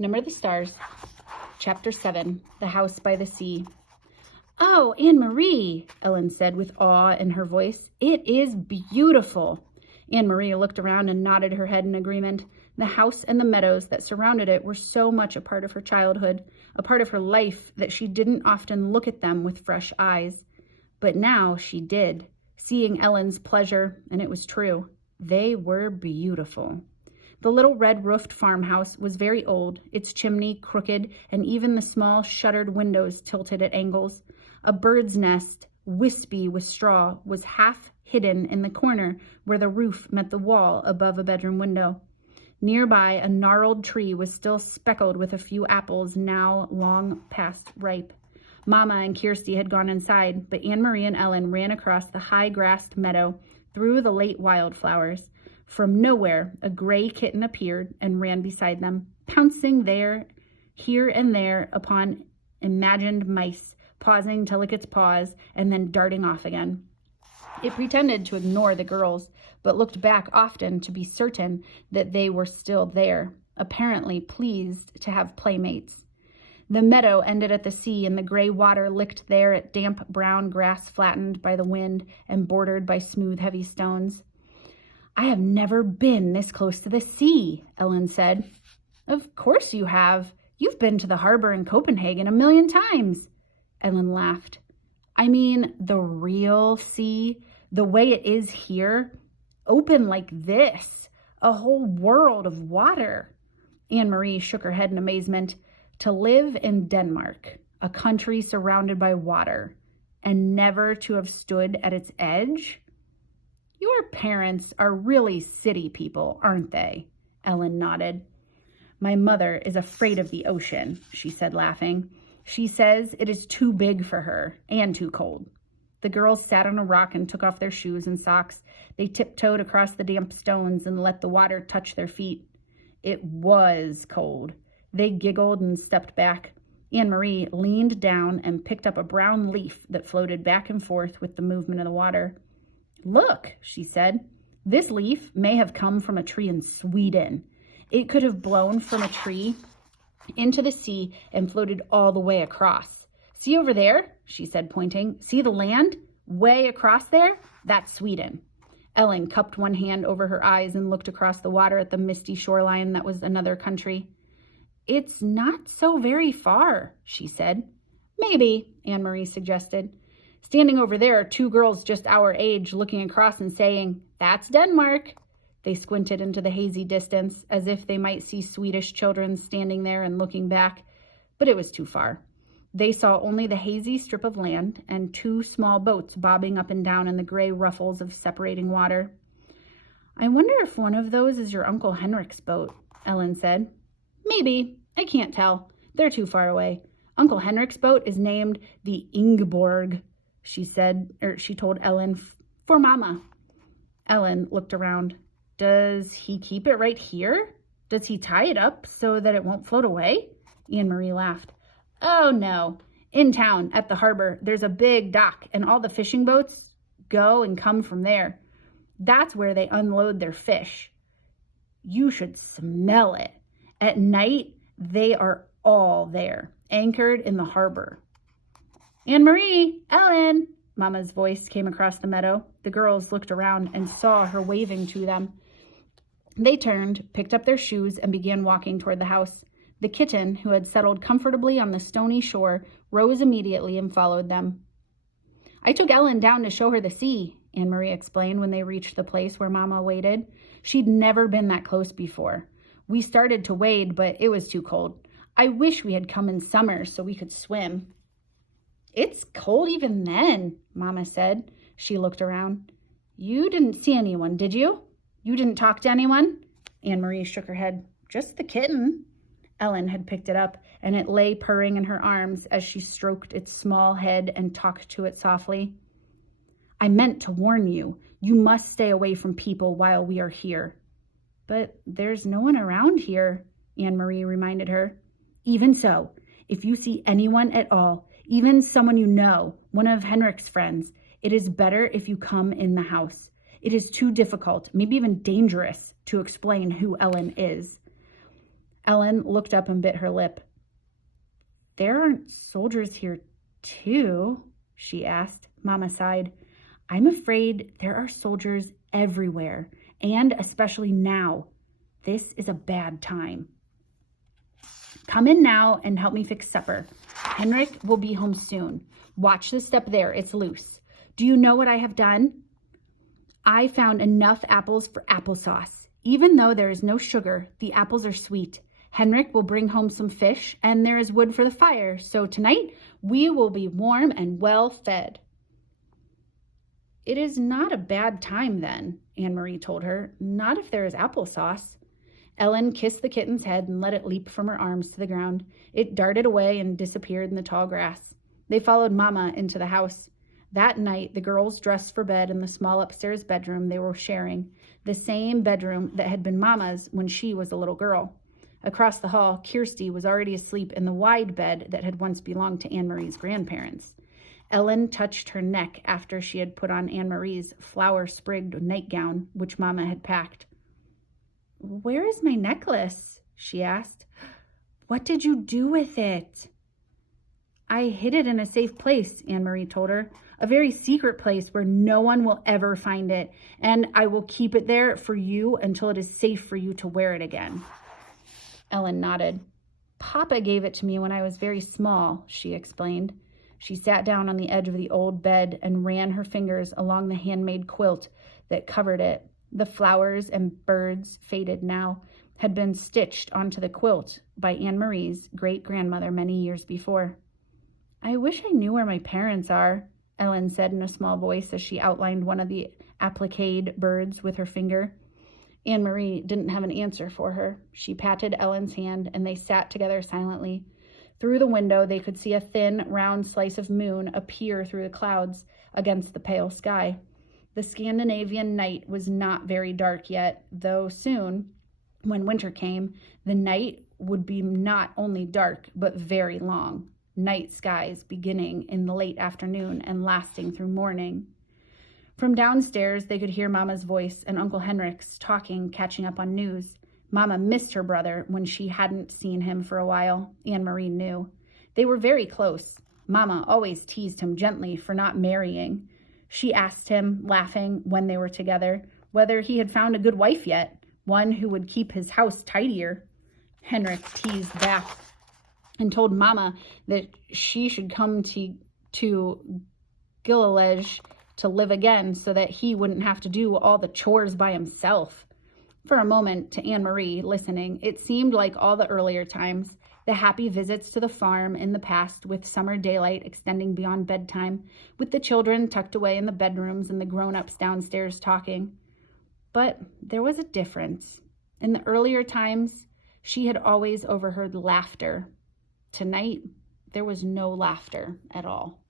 Number the Stars, Chapter 7, The House by the Sea. "Oh, Anne-Marie," Ellen said with awe in her voice. "It is beautiful." Anne-Marie looked around and nodded her head in agreement. The house and the meadows that surrounded it were so much a part of her childhood, a part of her life, that she didn't often look at them with fresh eyes. But now she did, seeing Ellen's pleasure, and it was true. They were beautiful. The little red-roofed farmhouse was very old, its chimney crooked, and even the small shuttered windows tilted at angles. A bird's nest, wispy with straw, was half hidden in the corner where the roof met the wall above a bedroom window. Nearby, a gnarled tree was still speckled with a few apples now long past ripe. Mama and Kirsty had gone inside, but Anne-Marie and Ellen ran across the high-grassed meadow, through the late wildflowers. From nowhere, a gray kitten appeared and ran beside them, pouncing here and there upon imagined mice, pausing to lick its paws, and then darting off again. It pretended to ignore the girls, but looked back often to be certain that they were still there, apparently pleased to have playmates. The meadow ended at the sea, and the gray water licked there at damp brown grass flattened by the wind and bordered by smooth, heavy stones. "I have never been this close to the sea," Ellen said. "Of course you have. You've been to the harbor in Copenhagen 1,000,000 times. Ellen laughed. "I mean the real sea, the way it is here, open like this, a whole world of water." Anne-Marie shook her head in amazement. To live in Denmark, a country surrounded by water, and never to have stood at its edge? "Your parents are really city people, aren't they?" Ellen nodded. "My mother is afraid of the ocean," she said, laughing. "She says it is too big for her and too cold." The girls sat on a rock and took off their shoes and socks. They tiptoed across the damp stones and let the water touch their feet. It was cold. They giggled and stepped back. Anne-Marie leaned down and picked up a brown leaf that floated back and forth with the movement of the water. "Look," she said, "this leaf may have come from a tree in Sweden. It could have blown from a tree into the sea and floated all the way across. See over there," she said, pointing. "See the land? Way across there? That's Sweden." Ellen cupped one hand over her eyes and looked across the water at the misty shoreline that was another country. "It's not so very far," she said. "Maybe," Anne-Marie suggested. "Standing over there are two girls just our age looking across and saying, 'That's Denmark.'" They squinted into the hazy distance as if they might see Swedish children standing there and looking back, but it was too far. They saw only the hazy strip of land and two small boats bobbing up and down in the gray ruffles of separating water. "I wonder if one of those is your Uncle Henrick's boat," Ellen said. "Maybe. I can't tell. They're too far away. Uncle Henrick's boat is named the Ingeborg," she told Ellen, "for Mama." Ellen looked around. "Does he keep it right here? Does he tie it up so that it won't float away?" Anne-Marie laughed. "Oh, no. In town, at the harbor, there's a big dock, and all the fishing boats go and come from there. That's where they unload their fish. You should smell it. At night, they are all there, anchored in the harbor." "Anne-Marie! Ellen!" Mama's voice came across the meadow. The girls looked around and saw her waving to them. They turned, picked up their shoes, and began walking toward the house. The kitten, who had settled comfortably on the stony shore, rose immediately and followed them. "I took Ellen down to show her the sea," Anne-Marie explained when they reached the place where Mama waited. She'd never been that close before. "We started to wade, but it was too cold. I wish we had come in summer so we could swim." "It's cold even then," Mama said. She looked around. "You didn't see anyone, did you? You didn't talk to anyone?" Anne-Marie shook her head. "Just the kitten." Ellen had picked it up, and it lay purring in her arms as she stroked its small head and talked to it softly. "I meant to warn you. You must stay away from people while we are here." "But there's no one around here," Anne-Marie reminded her. "Even so, if you see anyone at all, even someone you know, one of Henrick's friends, it is better if you come in the house. It is too difficult, maybe even dangerous, to explain who Ellen is." Ellen looked up and bit her lip. There aren't soldiers here too? She asked. Mama sighed. I'm afraid there are soldiers everywhere, and especially now. This is a bad time. Come in now and help me fix supper. Henrick will be home soon. Watch the step there, it's loose. Do you know what I have done? I found enough apples for applesauce. Even though there is no sugar, the apples are sweet. Henrick will bring home some fish, and there is wood for the fire, so tonight we will be warm and well fed. It is not a bad time then, Anne-Marie told her. Not if there is applesauce. Ellen kissed the kitten's head and let it leap from her arms to the ground. It darted away and disappeared in the tall grass. They followed Mama into the house. That night, the girls dressed for bed in the small upstairs bedroom they were sharing, the same bedroom that had been Mama's when she was a little girl. Across the hall, Kirsty was already asleep in the wide bed that had once belonged to Anne-Marie's grandparents. Ellen touched her neck after she had put on Anne-Marie's flower-sprigged nightgown, which Mama had packed. Where is my necklace? She asked. What did you do with it? I hid it in a safe place, Anne-Marie told her. A very secret place where no one will ever find it, and I will keep it there for you until it is safe for you to wear it again. Ellen nodded. Papa gave it to me when I was very small, she explained. She sat down on the edge of the old bed and ran her fingers along the handmade quilt that covered it. The flowers and birds, faded now, had been stitched onto the quilt by Anne-Marie's great-grandmother many years before. I wish I knew where my parents are, Ellen said in a small voice as she outlined one of the appliqued birds with her finger. Anne-Marie didn't have an answer for her. She patted Ellen's hand, and they sat together silently. Through the window, they could see a thin, round slice of moon appear through the clouds against the pale sky. The Scandinavian night was not very dark yet, though soon, when winter came, the night would be not only dark, but very long. Night skies beginning in the late afternoon and lasting through morning. From downstairs, they could hear Mama's voice and Uncle Henrick's talking, catching up on news. Mama missed her brother when she hadn't seen him for a while, Anne-Marie knew. They were very close. Mama always teased him gently for not marrying. She asked him, laughing, when they were together, whether he had found a good wife yet, one who would keep his house tidier. Henrick teased back and told Mama that she should come to Gillalege to live again so that he wouldn't have to do all the chores by himself. For a moment, to Anne-Marie, listening, it seemed like all the earlier times, the happy visits to the farm in the past with summer daylight extending beyond bedtime, with the children tucked away in the bedrooms and the grown-ups downstairs talking. But there was a difference. In the earlier times, she had always overheard laughter. Tonight, there was no laughter at all.